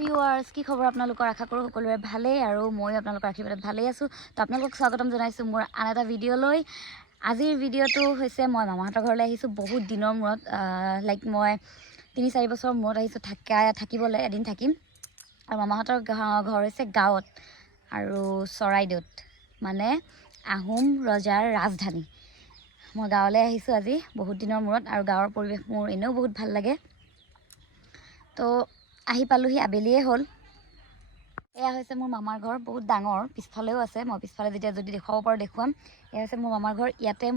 Viewers কি খবৰ আপোনালোকৰ আশা কৰোঁ সকলোৰে ভালেই আৰু মই আপোনালোকৰ আশীৰ্বাদত ভালেই আছোঁ তো আপোনালোকক স্বাগতম জনাইছোঁ মোৰ আন এটা ভিডিঅ'লৈ আজিৰ ভিডিঅ'টো হৈছে মই মামাহঁতৰ ঘৰলৈ আহিছোঁ বহুত দিনৰ মূৰত লাইক মই ৩-৪ বছৰৰ মূৰত আহিছোঁ থাকিবলৈ এদিন থাকিম আৰু মামাহঁতৰ ঘৰ হৈছে গাঁৱত আৰু চৰাইদেউত মানে আহোম ৰজাৰ ৰাজধানী মই গাঁৱলৈ আহিছোঁ আজি বহুত দিনৰ মূৰত আৰু গাঁৱৰ পৰিৱেশ মোৰ এনেও বহুত ভাল লাগে তো আহি পালোহি আবেলিয়ে হ'ল এয়া হৈছে মোৰ মামাৰ ঘৰ বহুত ডাঙৰ পিছফালেও আছে মই পিছফালে যেতিয়া যদি দেখুৱাব পাৰোঁ দেখুৱাম এয়া হৈছে মোৰ মামাৰ ঘৰ ইয়াতে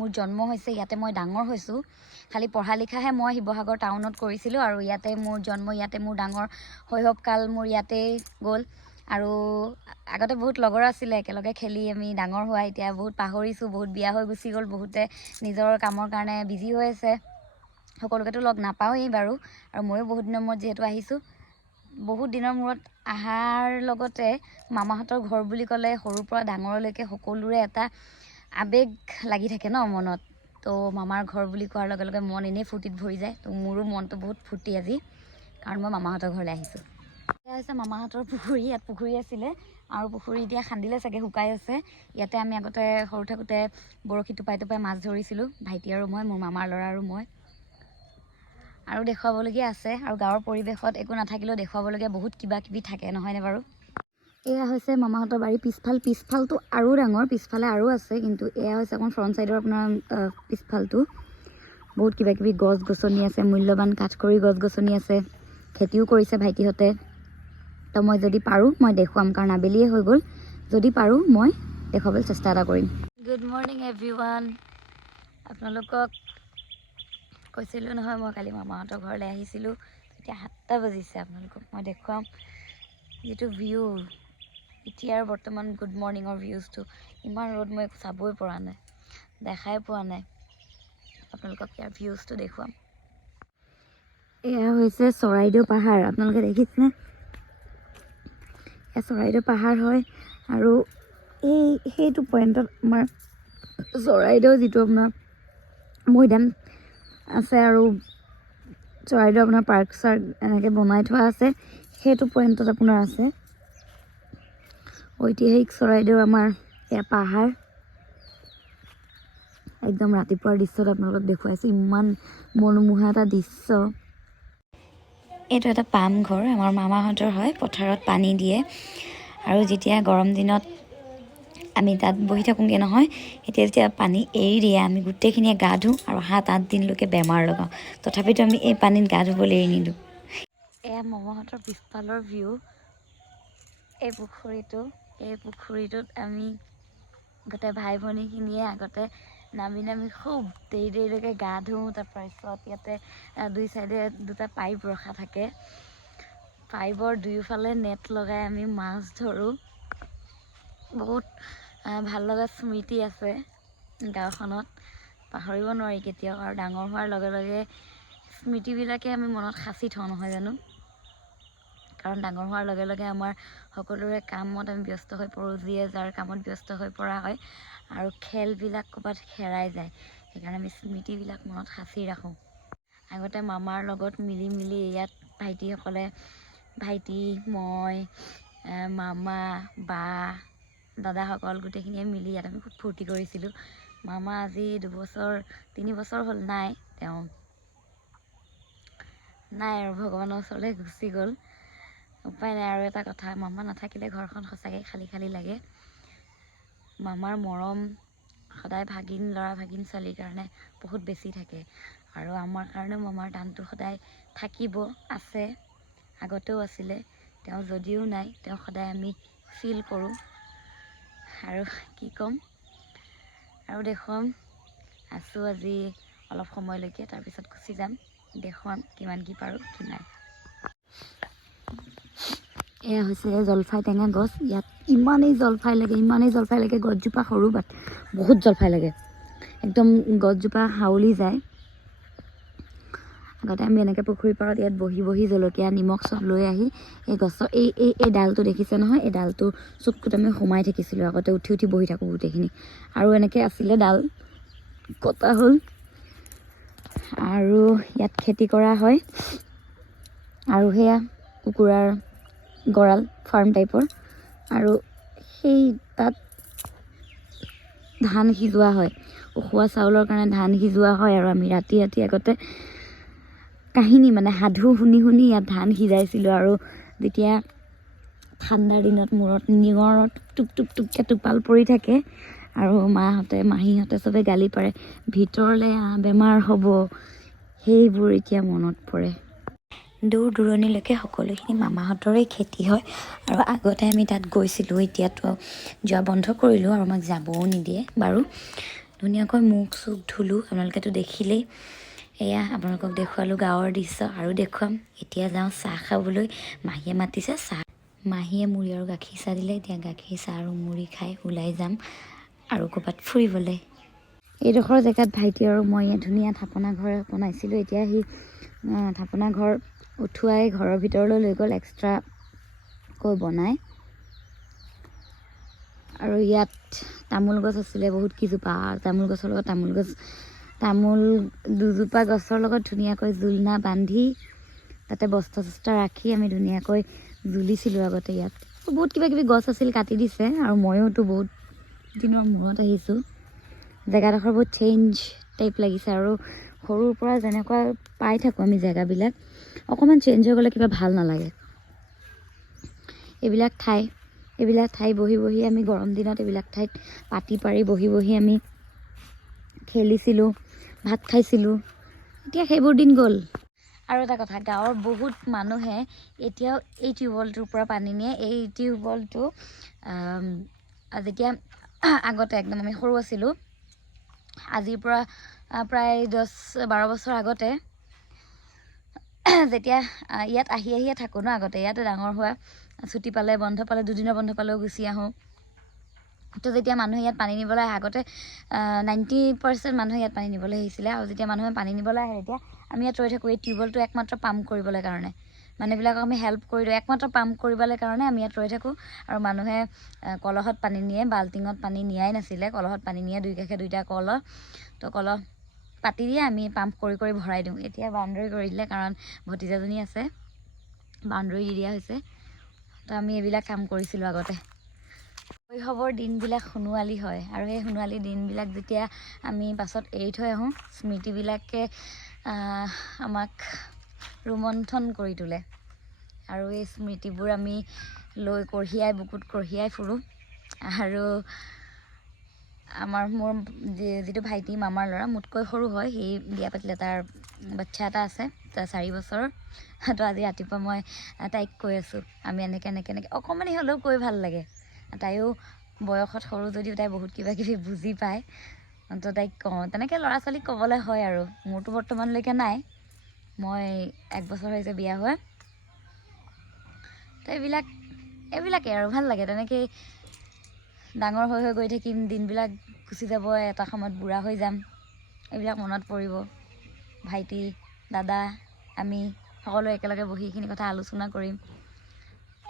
মোৰ জন্ম হৈছে ইয়াতে মই ডাঙৰ হৈছোঁ খালি পঢ়া লিখাহে মই শিৱসাগৰ টাউনত কৰিছিলোঁ আৰু ইয়াতে মোৰ জন্ম ইয়াতে মোৰ ডাঙৰ শৈশৱকাল মোৰ ইয়াতেই গ'ল আৰু আগতে বহুত লগৰ আছিলে একেলগে খেলি আমি ডাঙৰ হোৱা এতিয়া বহুত পাহৰিছোঁ বহুত বিয়া হৈ গুচি গ'ল বহুতে নিজৰ কামৰ কাৰণে বিজি হৈ আছে সকলোকেতো লগ নাপাওঁৱেই বাৰু আৰু ময়ো বহুত দিনৰ মূৰত যিহেতু আহিছোঁ বহুত দিনৰ মূৰত আহাৰ লগতে মামাহঁতৰ ঘৰ বুলি ক'লে সৰুৰ পৰা ডাঙৰলৈকে সকলোৰে এটা আৱেগ লাগি থাকে ন মনত তো মামাৰ ঘৰ বুলি কোৱাৰ লগে লগে মন এনেই ফূৰ্তিত ভৰি যায় তো মোৰো মনটো বহুত ফূৰ্তি আজি কাৰণ মই মামাহঁতৰ ঘৰলৈ আহিছোঁ এয়া হৈছে মামাহঁতৰ পুখুৰী ইয়াত পুখুৰী আছিলে আৰু পুখুৰী এতিয়া খান্দিলে চাগে শুকাই আছে ইয়াতে আমি আগতে সৰু থাকোঁতে বৰশী টোপাই মাছ ধৰিছিলোঁ ভাইটি আৰু মই মোৰ মামাৰ ল'ৰা আৰু মই আৰু দেখুৱাবলগীয়া আছে আৰু গাঁৱৰ পৰিৱেশত একো নাথাকিলেও দেখুৱাবলগীয়া বহুত কিবা কিবি থাকে নহয়নে বাৰু এয়া হৈছে মামাহঁতৰ বাৰী পিছফালটো আৰু ডাঙৰ পিছফালে আৰু আছে কিন্তু এয়া হৈছে অকণ ফ্ৰণ্ট ছাইডৰ আপোনাৰ পিছফালটো বহুত কিবা কিবি গছ গছনি আছে মূল্যৱান কাঠখৰি গছ গছনি আছে খেতিও কৰিছে ভাইটিহঁতে তো মই যদি পাৰোঁ মই দেখুৱাম কাৰণ আবেলিয়ে হৈ গ'ল যদি পাৰোঁ মই দেখুৱাবলৈ চেষ্টা এটা কৰিম গুড মৰ্ণিং এভৰিৱান আপোনালোকক কৈছিলোঁ নহয় মই কালি মামাহঁতৰ ঘৰলৈ আহিছিলোঁ এতিয়া 7টা বাজিছে আপোনালোকক মই দেখুৱাম যিটো ভিউ এতিয়াৰ বৰ্তমান গুড মৰ্ণিঙৰ ভিউজটো ইমান ৰ'দ মই একো চাবই পৰা নাই দেখাই পোৱা নাই আপোনালোকক ইয়াৰ ভিউজটো দেখুৱাম এয়া হৈছে চৰাইদেউ পাহাৰ আপোনালোকে দেখিছেনে এয়া চৰাইদেউ পাহাৰ হয় আৰু সেইটো পইণ্টত আমাৰ চৰাইদেউ যিটো আপোনাৰ মৈদাম আছে আৰু চৰাইদেউ আপোনাৰ পাৰ্ক চাৰ্ক এনেকৈ বনাই থোৱা আছে সেইটো পইণ্টত আপোনাৰ আছে ঐতিহাসিক চৰাইদেউ আমাৰ এয়া পাহাৰ একদম ৰাতিপুৱাৰ দৃশ্যত আপোনালোকক দেখুৱাইছোঁ ইমান মনোমোহা এটা দৃশ্য এইটো এটা পাম ঘৰ আমাৰ মামাহঁতৰ হয় পথাৰত পানী দিয়ে আৰু যেতিয়া গৰম দিনত আমি তাত বহি থাকোঁগৈ নহয় এতিয়া যেতিয়া পানী এৰি দিয়ে আমি গোটেইখিনিয়ে গা ধুওঁ আৰু 7-8 দিনলৈকে বেমাৰ লগাওঁ তথাপিতো আমি এই পানীত গা ধুবলৈ এৰি নিদিওঁ এয়া মামাহঁতৰ পিছফালৰ ভিউ এই পুখুৰীটোত আমি গোটেই ভাই ভনীখিনিয়ে আগতে নামি খুব দেৰিলৈকে গা ধুওঁ তাৰপিছত ইয়াতে 2 চাইডে 2টা পাইপ ৰখা থাকে পাইপৰ দুয়োফালে নেট লগাই আমি মাছ ধৰোঁ বহুত ভাল লগা স্মৃতি আছে গাঁওখনত পাহৰিব নোৱাৰি কেতিয়াও আৰু ডাঙৰ হোৱাৰ লগে লগে স্মৃতিবিলাকে আমি মনত সাঁচি থওঁ নহয় জানো কাৰণ ডাঙৰ হোৱাৰ লগে লগে আমাৰ সকলোৰে কামত আমি ব্যস্ত হৈ পৰোঁ যিয়ে যাৰ কামত ব্যস্ত হৈ পৰা হয় আৰু খেলবিলাক ক'ৰবাত হেৰাই যায় সেইকাৰণে আমি স্মৃতিবিলাক মনত সাঁচি ৰাখোঁ আগতে মামাৰ লগত মিলি ইয়াত ভাইটি মই মামা বা দাদাসকল গোটেইখিনিয়ে মিলি ইয়াত আমি খুব ফূৰ্তি কৰিছিলোঁ মামা আজি 3 বছৰ হ'ল নাই আৰু ভগৱানৰ ওচৰলৈ গুচি গ'ল উপায় নাই আৰু এটা কথা মামা নাথাকিলে ঘৰখন সঁচাকৈ খালী লাগে মামাৰ মৰম সদায় ল'ৰা ভাগিন ছোৱালীৰ কাৰণে বহুত বেছি থাকে আৰু আমাৰ কাৰণেও মামাৰ টানটো সদায় থাকিব আছে আগতেও আছিলে তেওঁ যদিও নাই তেওঁ সদায় আমি ফিল কৰোঁ আৰু কি ক'ম আৰু দেখুৱাম আছোঁ আজি অলপ সময়লৈকে তাৰপিছত গুচি যাম দেখুৱাম কিমান কি পাৰোঁ কি নাই এয়া হৈছে জলফাই টেঙা গছ ইয়াত ইমানেই জলফাই লাগে গছজোপা সৰু বাট বহুত জলফাই লাগে একদম গছজোপা হাউলি যায় আগতে আমি এনেকৈ পুখুৰী পাৰত ইয়াত বহি জলকীয়া নিমখ চব লৈ আহি এই গছৰ এই ডালটো দেখিছে নহয় এই ডালটো চুকটোত আমি সোমাই থাকিছিলোঁ আগতে উঠি বহি থাকোঁ গোটেইখিনি আৰু এনেকৈ আছিলে ডাল কটা হ'ল আৰু ইয়াত খেতি কৰা হয় আৰু সেয়া কুকুৰাৰ গঁৰাল ফাৰ্ম টাইপৰ, আৰু সেই তাত ধান সিজোৱা হয়, উখোৱা চাউলৰ কাৰণে ধান সিজোৱা হয়। আৰু আমি ৰাতি ৰাতি আগতে কাহিনী মানে সাধু শুনি শুনি ইয়াত ধান সিজাইছিলোঁ। আৰু যেতিয়া ঠাণ্ডাৰ দিনত মূৰত নিঙৰত টুপ টুপ টুপকৈ টোপাল পৰি থাকে আৰু মাহীহঁতে চবে গালি পাৰে, ভিতৰলৈ বেমাৰ হ'ব, সেইবোৰ এতিয়া মনত পৰে। দূৰ দূৰণিলৈকে সকলোখিনি মামাহঁতৰে খেতি হয়, আৰু আগতে আমি তাত গৈছিলোঁ। এতিয়াতো যোৱা বন্ধ কৰিলোঁ আৰু আমাক যাবও নিদিয়ে বাৰু। ধুনীয়াকৈ মুখ চুখ ধুলোঁ, আপোনালোকেতো দেখিলেই। এয়া আপোনালোকক দেখুৱালোঁ গাঁৱৰ দৃশ্য, আৰু দেখুৱাম। এতিয়া যাওঁ চাহ খাবলৈ, মাহীয়ে মাতিছে চাহ। মাহীয়ে মুড়ি আৰু গাখীৰ চাহ দিলে, এতিয়া গাখীৰ চাহ আৰু মুড়ি খাই ওলাই যাম আৰু ক'ৰবাত ফুৰিবলৈ। এইডোখৰ জেগাত ভাইটি আৰু মই ধুনীয়া থাপনা ঘৰ বনাইছিলোঁ। এতিয়া সি থাপনা ঘৰ উঠুৱাই ঘৰৰ ভিতৰলৈ লৈ গ'ল এক্সট্ৰাকৈ বনাই। আৰু ইয়াত তামোল গছ আছিলে বহুত কেইজোপা, তামোল গছৰ লগত তামোল দুজোপা গছৰ লগত ধুনীয়াকৈ জোলনা বান্ধি তাতে বস্তা চস্তা ৰাখি আমি ধুনীয়াকৈ জুলিছিলোঁ আগতে। ইয়াত বহুত কিবা কিবি গছ আছিল, কাটি দিছে। আৰু ময়োতো বহুত দিনৰ মূৰত আহিছোঁ। জেগাডোখৰ বহুত চেঞ্জ টাইপ লাগিছে, আৰু সৰুৰ পৰা যেনেকুৱা পাই থাকোঁ আমি জেগাবিলাক, অকণমান চেঞ্জ হৈ গ'লে কিবা ভাল নালাগে। এইবিলাক ঠাই বহি বহি আমি গৰম দিনত এইবিলাক ঠাইত পাতি পাৰি বহি বহি আমি খেলিছিলোঁ, ভাত খাইছিলোঁ। এতিয়া সেইবোৰ দিন গ'ল। আৰু এটা কথা, গাঁৱৰ বহুত মানুহে এতিয়াও এই টিউবৱেলটোৰ পৰা পানী নিয়ে। এই টিউবৱেলটো যেতিয়া আগতে একদম আমি সৰু আছিলোঁ, আজিৰ পৰা প্ৰায় 10-12 বছৰ আগতে, যেতিয়া ইয়াত আহিয়ে থাকোঁ ন, আগতে ইয়াতে ডাঙৰ হোৱা, ছুটি পালে বন্ধ পালে, দুদিনৰ বন্ধ পালেও গুচি আহোঁ। তো যেতিয়া মানুহে ইয়াত পানী নিবলৈ আহে, আগতে 90% মানুহে ইয়াত পানী নিবলৈ আহিছিলে। আৰু যেতিয়া মানুহে পানী নিবলৈ আহে, তেতিয়া আমি ইয়াত ৰৈ থাকোঁ এই টিউবৱেলটো একমাত্ৰ পাম্প কৰিবলৈ কাৰণে। মানুহবিলাকক আমি হেল্প কৰি দিওঁ, একমাত্ৰ পাম্প কৰিবলৈ কাৰণে আমি ইয়াত ৰৈ থাকোঁ। আৰু মানুহে কলহত পানী নিয়ে, বাল্টিঙত পানী নিয়াই নাছিলে, কলহত পানী নিয়ে, দুই কাষে দুইটা কলহ। তো কলহ পাতি দিয়ে, আমি পাম্প কৰি কৰি ভৰাই দিওঁ। এতিয়া বাউণ্ডেৰী কৰি দিলে, কাৰণ ভতিজাজনী আছে, বাউণ্ডেৰী দি দিয়া হৈছে। তো আমি এইবিলাক কাম কৰিছিলোঁ আগতে। শৈশৱৰ দিনবিলাক সোণোৱালী হয়, আৰু সেই সোণোৱালী দিনবিলাক যেতিয়া আমি পাছত এৰি থৈ আহোঁ, স্মৃতিবিলাকে আমাক ৰোমন্থন কৰি তোলে। আৰু এই স্মৃতিবোৰ আমি লৈ বুকুত কঢ়িয়াই ফুৰোঁ। আৰু মোৰ যিটো ভাইটি, মামাৰ ল'ৰা, মোতকৈ সৰু হয়, সি বিয়া পাতিলে, তাৰ বাচ্ছা এটা আছে, তাৰ 4 বছৰ। তো আজি ৰাতিপুৱা মই তাইক কৈ আছোঁ, আমি এনেকৈ অকণমানি হ'লেও কৈ ভাল লাগে। তাইও বয়সত সৰু যদিও তাই বহুত কিবা কিবি বুজি পায়। তো তাইক কওঁ, তেনেকৈ ল'ৰা ছোৱালীক ক'বলৈ হয়। আৰু মোৰতো বৰ্তমানলৈকে নাই, মই 1 বছৰ হৈছে বিয়া হোৱা। তো এইবিলাকেই আৰু ভাল লাগে। তেনেকেই ডাঙৰ হৈ গৈ থাকিম, দিনবিলাক গুচি যাব, এটা সময়ত বুঢ়া হৈ যাম, এইবিলাক মনত পৰিব। ভাইটি, দাদা, আমি সকলোৱে একেলগে বহি এইখিনি কথা আলোচনা কৰিম।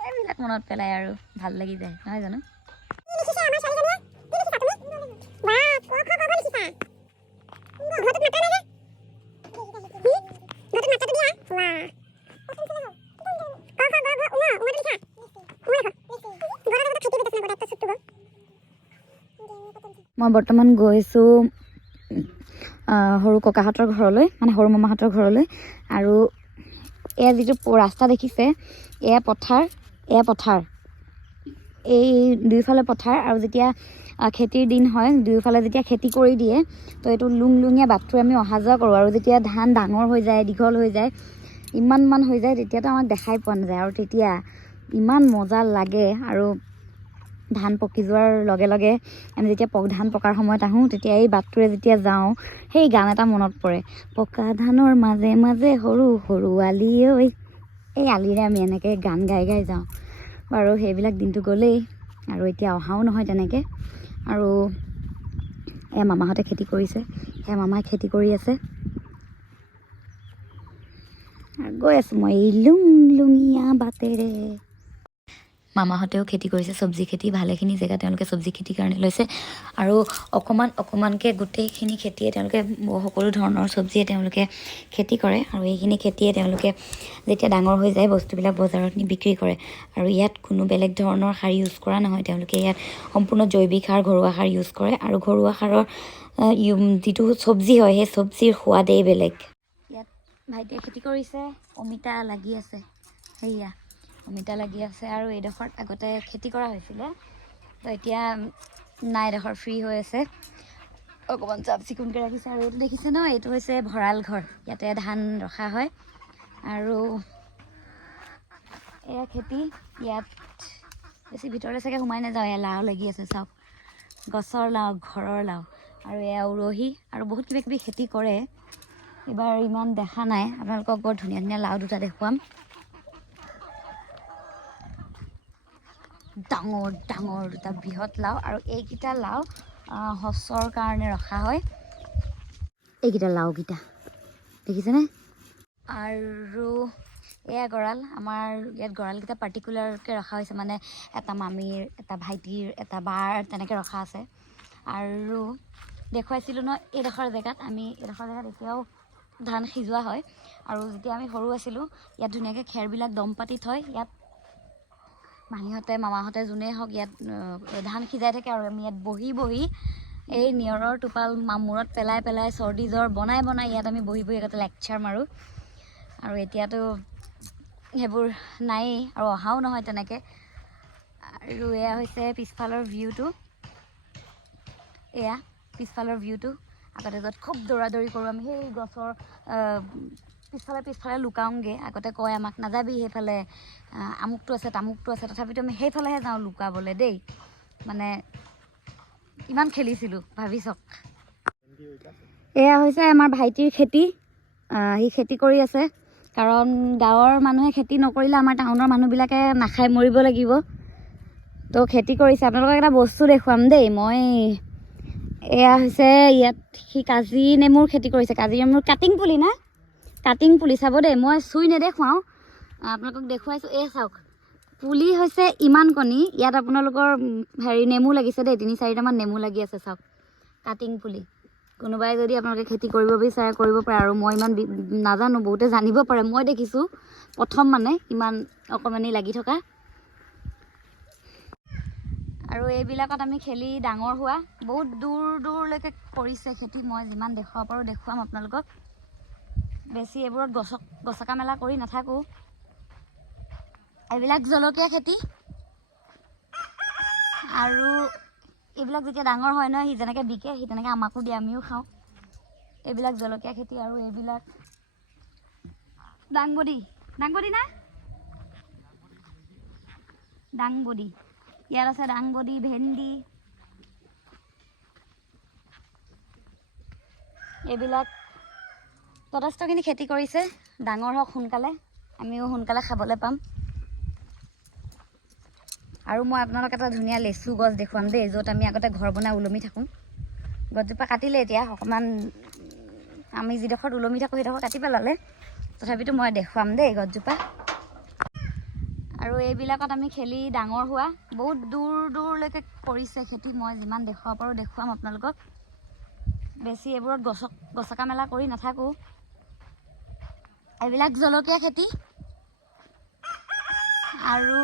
এইবিলাক মনত পেলাই আৰু ভাল লাগি যায়, নহয় জানো? মই বৰ্তমান গৈছোঁ সৰু ককাহঁতৰ ঘৰলৈ, মানে সৰু মামাহঁতৰ ঘৰলৈ। আৰু এয়া যিটো ৰাস্তা দেখিছে, এয়া পথাৰ, এই দুয়োফালে পথাৰ। আৰু যেতিয়া খেতিৰ দিন হয়, দুয়োফালে যেতিয়া খেতি কৰি দিয়ে, তো এইটো লুংলুঙীয়া বাটটো আমি অহা যোৱা কৰোঁ। আৰু যেতিয়া ধান ডাঙৰ হৈ যায়, দীঘল হৈ যায়, ইমান হৈ যায়, তেতিয়াতো আমাক দেখাই পোৱা নাযায়। আৰু তেতিয়া ইমান মজা লাগে। আৰু ধান পকি যোৱাৰ লগে লগে আমি যেতিয়া ধান পকাৰ সময়ত আহোঁ, তেতিয়া এই বাটটোৰে যেতিয়া যাওঁ, সেই গান এটা মনত পৰে, পকা ধানৰ মাজে মাজে সৰু সৰু আলি ঐ। এই আলিৰে আমি এনেকৈ গান গাই যাওঁ। বাৰু সেইবিলাক দিনটো গ'লেই, আৰু এতিয়া অহাও নহয় তেনেকৈ। আৰু মামাহঁতে খেতি কৰিছে, মামাই খেতি কৰি আছে। গৈ আছোঁ মই এই লুংলুঙীয়া বাটেৰে। মামাহঁতেও খেতি কৰিছে, চব্জি খেতি ভালেখিনি জেগা তেওঁলোকে চব্জি খেতিৰ কাৰণে লৈছে আৰু অকণমানকৈ গোটেইখিনি খেতিয়ে তেওঁলোকে সকলো ধৰণৰ চব্জিয়ে তেওঁলোকে খেতি কৰে আৰু এইখিনি খেতিয়ে তেওঁলোকে যেতিয়া ডাঙৰ হৈ যায় বস্তুবিলাক বজাৰত নি বিক্ৰী কৰে আৰু ইয়াত কোনো বেলেগ ধৰণৰ সাৰ ইউজ কৰা নহয়। তেওঁলোকে ইয়াত সম্পূৰ্ণ জৈৱিক সাৰ, ঘৰুৱা সাৰ ইউজ কৰে আৰু ঘৰুৱা সাৰৰ যিটো চব্জি হয় সেই চব্জিৰ সোৱাদেই বেলেগ। ইয়াত ভাইটিয়ে খেতি কৰিছে, অমিতা লাগি আছে, সেয়া অমিতা লাগি আছে আৰু এইডোখৰত আগতে খেতি কৰা হৈছিলে, তো এতিয়া নাই, এডোখৰ ফ্ৰী হৈ আছে, অকণমান চাফ চিকুণকৈ ৰাখিছে। আৰু এইটো দেখিছে ন, এইটো হৈছে ভঁৰাল ঘৰ, ইয়াতে ধান ৰখা হয় আৰু এয়া খেতি। ইয়াত বেছি ভিতৰলৈ চাগে সোমাই নাযাওঁ, এয়া লাও লাগি আছে, চাওক গছৰ লাও, ঘৰৰ লাও আৰু এয়া উৰহি আৰু বহুত কিবা কিবি খেতি কৰে। এইবাৰ ইমান দেখা নাই, আপোনালোকক বৰ ধুনীয়া ধুনীয়া লাও দুটা দেখুৱাম। ডাঙৰ ডাঙৰ দুটা বৃহৎ লাও আৰু এইকেইটা লাও সঁচৰ কাৰণে ৰখা হয়, এইকেইটা লাওকেইটা দেখিছেনে? আৰু এয়া গঁৰাল, আমাৰ ইয়াত গঁৰালকেইটা পাৰ্টিকুলাৰকৈ ৰখা হৈছে, মানে এটা মামীৰ, এটা ভাইটিৰ, এটা বাৰ তেনেকৈ ৰখা আছে। আৰু দেখুৱাইছিলোঁ ন এইডোখৰ জেগাত, এইডোখৰ জেগাত এতিয়াও ধান সিজোৱা হয় আৰু যেতিয়া আমি সৰু আছিলোঁ ইয়াত ধুনীয়াকৈ খেৰবিলাক দম পাতি থয়, ইয়াত মাহীহঁতে, মামাহঁতে যোনেই হওক ইয়াত ধান সিজাই থাকে আৰু আমি ইয়াত বহি বহি এই নিয়ৰৰ টোপাল মূৰত পেলাই পেলাই চৰ্দি জ্বৰ বনাই বনাই ইয়াত আমি বহি বহি আগতে লেকচাৰ মাৰোঁ। আৰু এতিয়াতো সেইবোৰ নায়েই আৰু অহাও নহয় তেনেকৈ। আৰু এয়া হৈছে পিছফালৰ ভিউটো, এয়া পিছফালৰ ভিউটো। আগতে য'ত খুব দৌৰা দৌৰি কৰোঁ আমি, সেই গছৰ পিছফালে লুকাওঁগৈ। আগতে কয় আমাক, নাযাবি সেইফালে, আমুকটো আছে তামুকটো আছে, তথাপিতো আমি সেইফালেহে যাওঁ লুকাবলৈ দেই, মানে ইমান খেলিছিলোঁ ভাবি চাওক। এয়া হৈছে আমাৰ ভাইটিৰ খেতি, সি খেতি কৰি আছে, কাৰণ গাঁৱৰ মানুহে খেতি নকৰিলে আমাৰ টাউনৰ মানুহবিলাকে নাখাই মৰিব লাগিব, তো খেতি কৰিছে। আপোনালোকক এটা বস্তু দেখুৱাম দেই, এয়া হৈছে ইয়াত সি কাজি নেমুৰ খেতি কৰিছে, কাজি নেমুৰ কাটিং পুলি না, কাটিং পুলি চাব দেই, মই চুই নেদেখুৱাওঁ, আপোনালোকক দেখুৱাইছোঁ। এই চাওক পুলি হৈছে ইমান কণী, ইয়াত আপোনালোকৰ নেমু লাগিছে দেই, 3-4টামান নেমু লাগি আছে, চাওক কাটিং পুলি। কোনোবাই যদি আপোনালোকে খেতি কৰিব বিচাৰে কৰিব পাৰে, আৰু মই ইমান নাজানো, বহুতে জানিব পাৰে, মই দেখিছোঁ প্ৰথম মানে ইমান অকণমানি লাগি থকা। আৰু এইবিলাকত আমি খেলি ডাঙৰ হোৱা, বহুত দূৰ দূৰলৈকে কৰিছে খেতি, মই যিমান দেখুৱাব পাৰোঁ দেখুৱাম আপোনালোকক। বেছি এইবোৰত গছকা মেলা কৰি নাথাকোঁ। এইবিলাক জলকীয়া খেতি, আৰু এইবিলাক যেতিয়া ডাঙৰ হয় নহয়, সি যেনেকৈ বিকে সি তেনেকৈ আমাকো দিয়ে, আমিও খাওঁ। এইবিলাক জলকীয়া খেতি আৰু এইবিলাক দাংবডি না, দাংবডি, ইয়াত আছে দাংবডি, ভেন্দি, এইবিলাক যথেষ্টখিনি খেতি কৰিছে। ডাঙৰ হওক সোনকালে, আমিও সোনকালে খাবলৈ পাম। আৰু মই আপোনালোক এটা ধুনীয়া লেচু গছ দেখুৱাম দেই, য'ত আমি আগতে ঘৰ বনাই ওলমি থাকোঁ। গছজোপা কাটিলে এতিয়া, অকণমান আমি যিডোখৰত ওলমি থাকোঁ সেইডোখৰ কাটি পেলালে, তথাপিতো মই দেখুৱাম দেই গছজোপা। আৰু এইবিলাকত আমি খেলি ডাঙৰ হোৱা, বহুত দূৰ দূৰলৈকে কৰিছে খেতি, মই যিমান দেখুৱাব পাৰোঁ দেখুৱাম আপোনালোকক। বেছি এইবোৰত গছকা মেলা কৰি নাথাকোঁ। এইবিলাক জলকীয়া খেতি, আৰু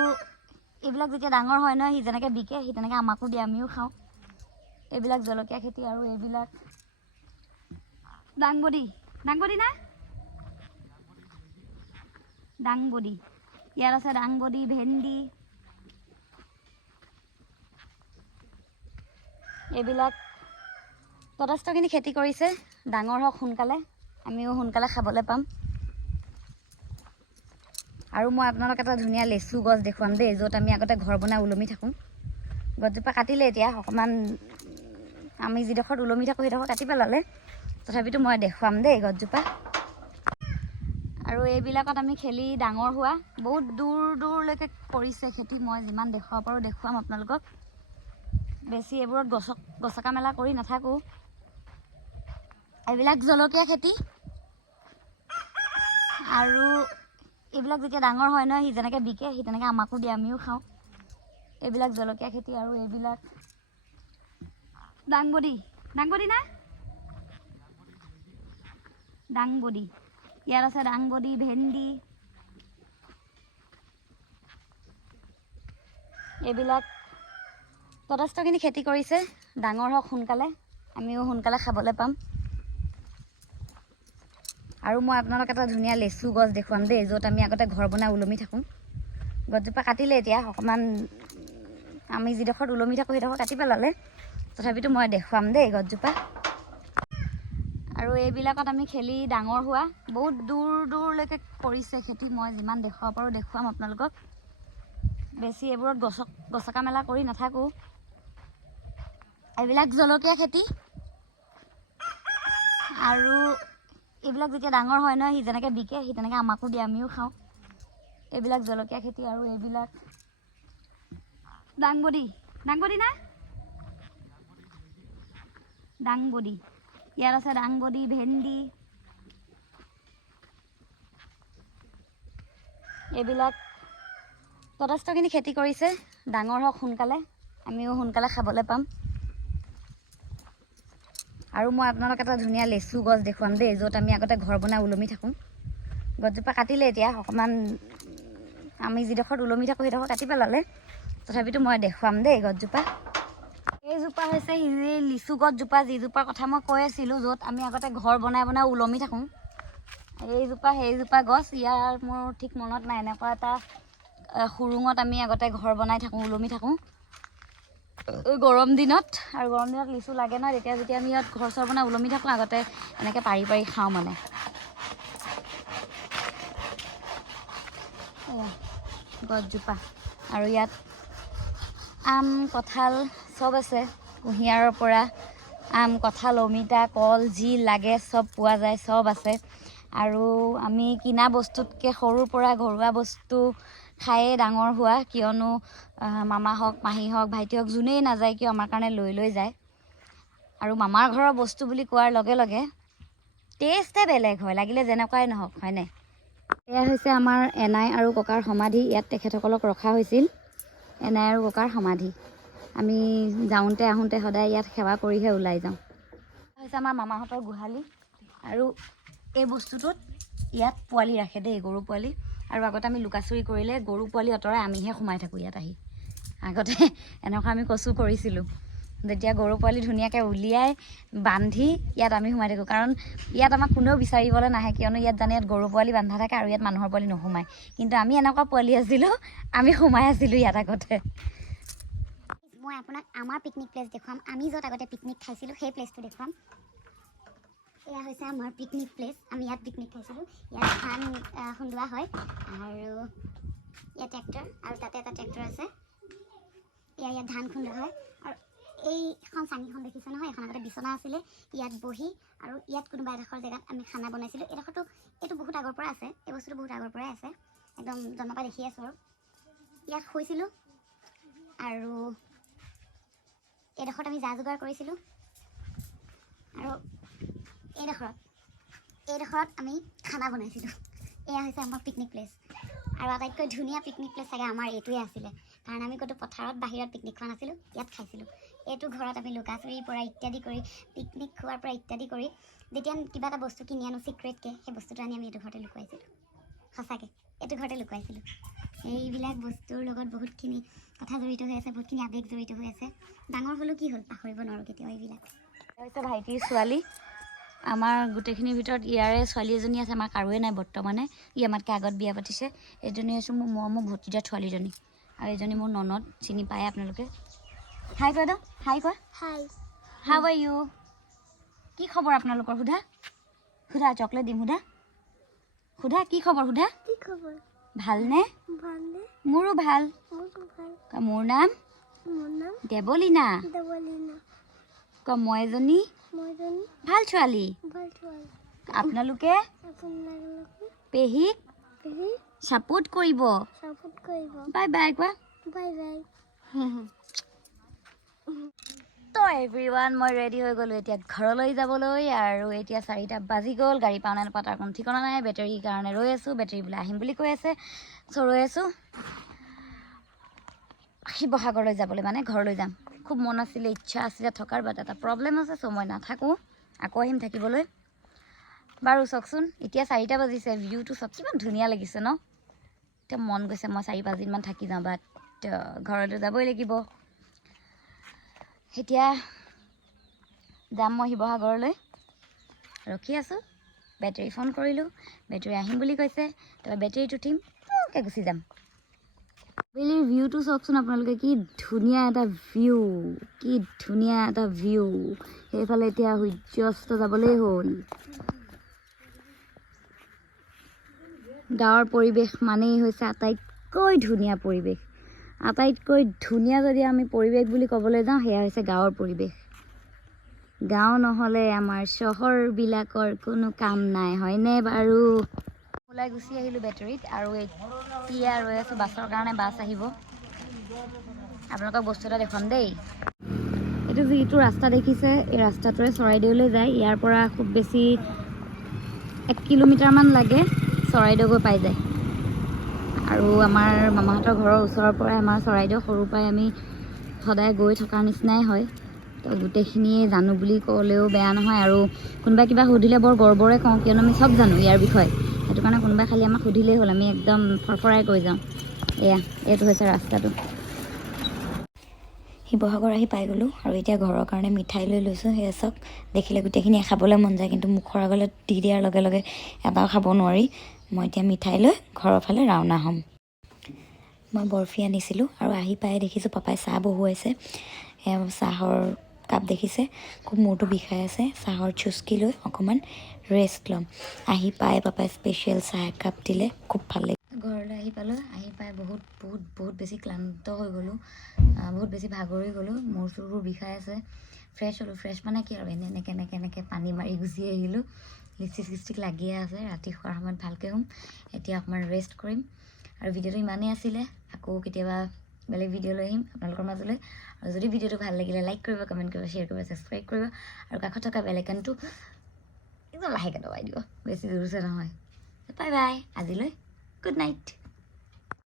এইবিলাক যেতিয়া ডাঙৰ হয় নহয়, সি যেনেকৈ বিকে সি তেনেকৈ আমাকো দিয়ে, আমিও খাওঁ। এইবিলাক জলকীয়া খেতি আৰু এইবিলাক দাংবডি না, দাংবডি, ইয়াত আছে দাংবডি, ভেন্দি, এইবিলাক যথেষ্টখিনি খেতি কৰিছে। ডাঙৰ হওক সোনকালে, আমিও সোনকালে খাবলৈ পাম। আৰু মই আপোনালোক এটা ধুনীয়া লেচু গছ দেখুৱাম দেই, য'ত আমি আগতে ঘৰ বনাই ওলমি থাকোঁ। গছজোপা কাটিলে এতিয়া, অকণমান আমি যিডোখৰত ওলমি থাকোঁ সেইডোখৰ কাটি পেলালে, তথাপিতো মই দেখুৱাম দেই গছজোপা। আৰু এইবিলাকত আমি খেলি ডাঙৰ হোৱা, বহুত দূৰ দূৰলৈকে কৰিছে খেতি, মই যিমান দেখুৱাব পাৰোঁ দেখুৱাম আপোনালোকক। বেছি এইবোৰত গছকা মেলা কৰি নাথাকোঁ। এইবিলাক জলকীয়া খেতি, আৰু এইবিলাক যেতিয়া ডাঙৰ হয় নহয়, সি যেনেকৈ বিকে সি তেনেকৈ আমাকো দিয়ে, আমিও খাওঁ। এইবিলাক জলকীয়া খেতি আৰু এইবিলাক দাংবডি দাংবডি না দাংবডি ইয়াত আছে দাংবডি ভেন্দি এইবিলাক যথেষ্টখিনি খেতি কৰিছে ডাঙৰ হওক সোনকালে আমিও সোনকালে খাবলৈ পাম আৰু মই আপোনালোক এটা ধুনীয়া লেচু গছ দেখুৱাম দেই য'ত আমি আগতে ঘৰ বনাই ওলমি থাকোঁ গছজোপা কাটিলে এতিয়া অকণমান আমি যিডোখৰত ওলমি থাকোঁ সেইডোখৰ কাটি পেলালে তথাপিতো মই দেখুৱাম দেই গছজোপা আৰু এইবিলাকত আমি খেলি ডাঙৰ হোৱা বহুত দূৰ দূৰলৈকে কৰিছে খেতি মই যিমান দেখুৱাব পাৰোঁ দেখুৱাম আপোনালোকক বেছি এইবোৰত গছকা মেলা কৰি নাথাকোঁ এইবিলাক জলকীয়া খেতি আৰু এইবিলাক যেতিয়া ডাঙৰ হয় নহয় সি যেনেকৈ বিকে সি তেনেকৈ আমাকো দিয়ে আমিও খাওঁ এইবিলাক জলকীয়া খেতি আৰু এইবিলাক দাংবডি দাংবডি না দাংবডি ইয়াত আছে দাংবডি ভেন্দি এইবিলাক যথেষ্টখিনি খেতি কৰিছে ডাঙৰ হওক সোনকালে আমিও সোনকালে খাবলৈ পাম আৰু মই আপোনালোক এটা ধুনীয়া লেচু গছ দেখুৱাম দেই য'ত আমি আগতে ঘৰ বনাই ওলমি থাকোঁ গছজোপা কাটিলে এতিয়া অকণমান আমি যিডোখৰত ওলমি থাকোঁ সেইডোখৰ কাটি পেলালে তথাপিতো মই দেখুৱাম দেই গছজোপা এইজোপা হৈছে লিচু গছজোপা যিজোপাৰ কথা মই কৈ আছিলোঁ য'ত আমি আগতে ঘৰ বনাই বনাই ওলমি থাকোঁ এইজোপা সেইজোপা গছ ইয়াৰ মোৰ ঠিক মনত নাই এনেকুৱা এটা সুৰুঙত আমি আগতে ঘৰ বনাই থাকোঁ ওলমি থাকোঁ গৰম দিনত আৰু গৰম দিনত লিচু লাগে নহয় তেতিয়া যেতিয়া আমি ইয়াত ঘৰ চৰ বনাই ওলমি থাকোঁ আগতে এনেকৈ পাৰি পাৰি খাওঁ মানে গছজোপা আৰু ইয়াত আম কঁঠাল চব আছে কুঁহিয়াৰৰ পৰা আম কঁঠাল অমিতা কল যি লাগে চব পোৱা যায় চব আছে আৰু আমি কিনা বস্তুতকৈ সৰুৰ পৰা ঘৰুৱা বস্তু খায়ে ডাঙৰ হোৱা কিয়নো মামা হওক মাহী হওক ভাইটি হওক যোনেই নাযায় কিয় আমাৰ কাৰণে লৈ যায় আৰু মামাৰ ঘৰৰ বস্তু বুলি কোৱাৰ লগে লগে টেষ্টে বেলেগ হয় লাগিলে যেনেকুৱাই নহওক হয়নে এয়া হৈছে আমাৰ এনাই আৰু ককাৰ সমাধি ইয়াত তেখেতসকলক ৰখা হৈছিল এনাই আৰু ককাৰ সমাধি আমি যাওঁতে আহোঁতে সদায় ইয়াত সেৱা কৰিহে ওলাই যাওঁ হৈছে আমাৰ মামাহঁতৰ গোহালি আৰু এই বস্তুটোত ইয়াত পোৱালি ৰাখে দেই গৰু পোৱালি আৰু আগতে আমি লুকা চুৰি কৰিলে গৰু পোৱালি আঁতৰাই আমিহে সোমাই থাকোঁ ইয়াত আহি আগতে এনেকুৱা আমি কচু কৰিছিলোঁ যেতিয়া গৰু পোৱালি ধুনীয়াকৈ উলিয়াই বান্ধি ইয়াত আমি সোমাই থাকোঁ কাৰণ ইয়াত আমাক কোনেও বিচাৰিবলৈ নাহে কিয়নো ইয়াত জানে ইয়াত গৰু পোৱালি বান্ধা থাকে আৰু ইয়াত মানুহৰ পোৱালি নোসোমায় কিন্তু আমি এনেকুৱা পোৱালি আছিলোঁ আমি সোমাই আছিলোঁ ইয়াত আগতে মই আপোনাক আমাৰ পিকনিক প্লেচ দেখুৱাম আমি য'ত আগতে পিকনিক খাইছিলোঁ সেই প্লেচটো দেখুৱাম এয়া হৈছে আমাৰ পিকনিক প্লেচ আমি ইয়াত পিকনিক খাইছিলোঁ ইয়াত ধান খুন্দোৱা হয় আৰু ইয়াত ট্ৰেক্টৰ আৰু তাতে এটা ট্ৰেক্টৰ আছে ইয়াত ধান খুন্দোৱা হয় আৰু এইখন চাঙিখন দেখিছে নহয় এখন আগতে বিচনা আছিলে ইয়াত বহি আৰু ইয়াত কোনোবা এডোখৰ জেগাত আমি খানা বনাইছিলোঁ এইডোখৰটো এইটো বহুত আগৰ পৰা আছে এই বস্তুটো বহুত আগৰ পৰাই আছে একদম জন্মৰ পৰা দেখি আছোঁ আৰু ইয়াত শুইছিলোঁ আৰু এইডোখৰত আমি যা যোগাৰ কৰিছিলোঁ আৰু এইডোখৰত আমি খানা বনাইছিলোঁ এয়া হৈছে আমাৰ পিকনিক প্লেচ আৰু আটাইতকৈ ধুনীয়া পিকনিক প্লেচ চাগে আমাৰ এইটোৱে আছিলে কাৰণ আমি ক'তো পথাৰত বাহিৰত পিকনিক খোৱা নাছিলোঁ ইয়াত খাইছিলোঁ এইটো ঘৰত আমি লুকা চুৰিৰ পৰা ইত্যাদি কৰি পিকনিক খোৱাৰ পৰা ইত্যাদি কৰি যেতিয়া কিবা এটা বস্তু কিনি আনো চিক্ৰেটকৈ সেই বস্তুটো আনি আমি এইটো ঘৰতে লুকুৱাইছিলোঁ সঁচাকৈ এইটো ঘৰতে লুকুৱাইছিলোঁ এইবিলাক বস্তুৰ লগত বহুতখিনি কথা জড়িত হৈ আছে বহুতখিনি আৱেগ জড়িত হৈ আছে ডাঙৰ হ'লেও কি হ'ল পাহৰিব নোৱাৰোঁ কেতিয়াও এইবিলাক হৈছে ভাইটিৰ ছোৱালী আমাৰ গোটেইখিনিৰ ভিতৰত ইয়াৰে ছোৱালী এজনী আছে আমাৰ কাৰোৱে নাই বৰ্তমানে ই আমাতকৈ আগত বিয়া পাতিছে এইজনী হৈছে মোৰ ভতিজা ছোৱালীজনী আৰু এইজনী মোৰ ননদ চিনি পায় আপোনালোকে হাই কৈ দিওঁ হাই কোৱা হাই হাউ আৰ ইউ কি খবৰ আপোনালোকৰ সোধা সোধা চকলেট দিম সোধা কি খবৰ সোধা ভালনে মোৰো ভাল মোৰ নাম দেৱলীনা মই এজনী ভাল ছোৱালী আপোনালোকে পেহীক ছাপোৰ্ট কৰিব বাই বাই কোৱা তো এভৰিৱান মই ৰেডি হৈ গ'লোঁ এতিয়া ঘৰলৈ যাবলৈ আৰু এতিয়া 4টা বাজি গ'ল গাড়ী পাওঁ নে নাপাওঁ তাৰ কোনো ঠিকনা নাই বেটেৰীৰ কাৰণে ৰৈ আছোঁ বেটেৰী বোলে আহিম বুলি কৈ আছে চ' ৰৈ আছোঁ শিৱসাগৰলৈ যাবলৈ মানে ঘৰলৈ যাম খুব মন আছিলে ইচ্ছা আছিলে থকাৰ বাট এটা প্ৰব্লেম আছে চ' মই নাথাকোঁ আকৌ আহিম থাকিবলৈ বাৰু চাওকচোন এতিয়া 4টা বাজিছে ভিউটো চব কিমান ধুনীয়া লাগিছে ন এতিয়া মন গৈছে মই 4-5 দিনমান থাকি যাওঁ বাট ঘৰলৈ যাবই লাগিব এতিয়া যাম মই শিৱসাগৰলৈ ৰখি আছোঁ বেটেৰী ফোন কৰিলোঁ বেটেৰী আহিম বুলি কৈছে তাৰপৰা বেটেৰীত উঠিম ওকে গুচি যাম আবেলিৰ ভিউটো চাওকচোন আপোনালোকে কি ধুনীয়া এটা ভিউ সেইফালে এতিয়া সূৰ্যাস্ত যাবলৈ হ'ল গাঁৱৰ পৰিৱেশ মানেই হৈছে আটাইতকৈ ধুনীয়া পৰিৱেশ আটাইতকৈ ধুনীয়া যদি আমি পৰিৱেশ বুলি ক'বলৈ যাওঁ সেয়া হৈছে গাঁৱৰ পৰিৱেশ গাঁও নহ'লে আমাৰ চহৰবিলাকৰ কোনো কাম নাই হয়নে বাৰু ওলাই গুচি আহিলোঁ বেটেৰীত আৰু এতিয়া ৰৈ আছোঁ বাছৰ কাৰণে বাছ আহিব আপোনালোকক বস্তু এটা দেখুৱাম দেই এইটো যিটো ৰাস্তা দেখিছে এই ৰাস্তাটোৰে চৰাইদেউলৈ যায় ইয়াৰ পৰা খুব বেছি 1 কিলোমিটাৰমান লাগে চৰাইদেউ গৈ পাই যায় আৰু আমাৰ মামাহঁতৰ ঘৰৰ ওচৰৰ পৰাই আমাৰ চৰাইদেউ সৰুৰ পৰাই আমি সদায় গৈ থকাৰ নিচিনাই হয় তো গোটেইখিনিয়ে জানো বুলি ক'লেও বেয়া নহয় আৰু কোনোবাই কিবা সুধিলে বৰ গৰ্বৰে কওঁ কিয়নো আমি চব জানো ইয়াৰ বিষয়ে সেইটো কাৰণে কোনোবাই খালি আমাক সুধিলেই হ'ল আমি একদম ফৰফৰাই কৈ যাওঁ এইটো হৈছে ৰাস্তাটো শিৱসাগৰ আহি পাই গ'লোঁ আৰু এতিয়া ঘৰৰ কাৰণে মিঠাই লৈ লৈছোঁ সেয়া চাওক দেখিলে গোটেইখিনি খাবলৈ মন যায় কিন্তু মুখৰ আগলৈ দি দিয়াৰ লগে লগে এটাও খাব নোৱাৰি মই এতিয়া মিঠাই লৈ ঘৰৰ ফালে ৰাওনা হ'ম মই বৰফি আনিছিলোঁ আৰু আহি পাই দেখিছোঁ পাপাই চাহ বহুৱাইছে সেয়া চাহৰ কাপ দেখিছে খুব মূৰটো বিষাই আছে চাহৰ চুস্কি লৈ অকণমান ৰেষ্ট ল'ম আহি পাই পাপাই স্পেচিয়েল চাহ একাপ দিলে খুব ভাল লাগে ঘৰলৈ আহি পালোঁ আহি পাই বহুত বেছি ক্লান্ত হৈ গ'লোঁ বহুত বেছি ভাগৰি গ'লোঁ মূৰ চুৰবোৰ বিষাই আছে ফ্ৰেছ হ'লোঁ ফ্ৰেছ মানে কি আৰু এনেকৈ পানী মাৰি গুচি আহিলোঁ লিপষ্টিক লাগিয়ে আছে ৰাতি শোৱাৰ সময়ত ভালকৈ শুম এতিয়া অকণমান ৰেষ্ট কৰিম আৰু ভিডিঅ'টো ইমানেই আছিলে আকৌ কেতিয়াবা বেলেগ ভিডিঅ' লৈ আহিম আপোনালোকৰ মাজলৈ আৰু যদি ভিডিঅ'টো ভাল লাগিলে লাইক কৰিব কমেণ্ট কৰিব শ্বেয়াৰ কৰিব ছাবস্ক্ৰাইব কৰিব আৰু কাষত থকা বেল আইকনটো একদম লাহেকৈ দবাই দিব বেছি জোৰছে নহয় বাই বাই আজিলৈ গুড নাইট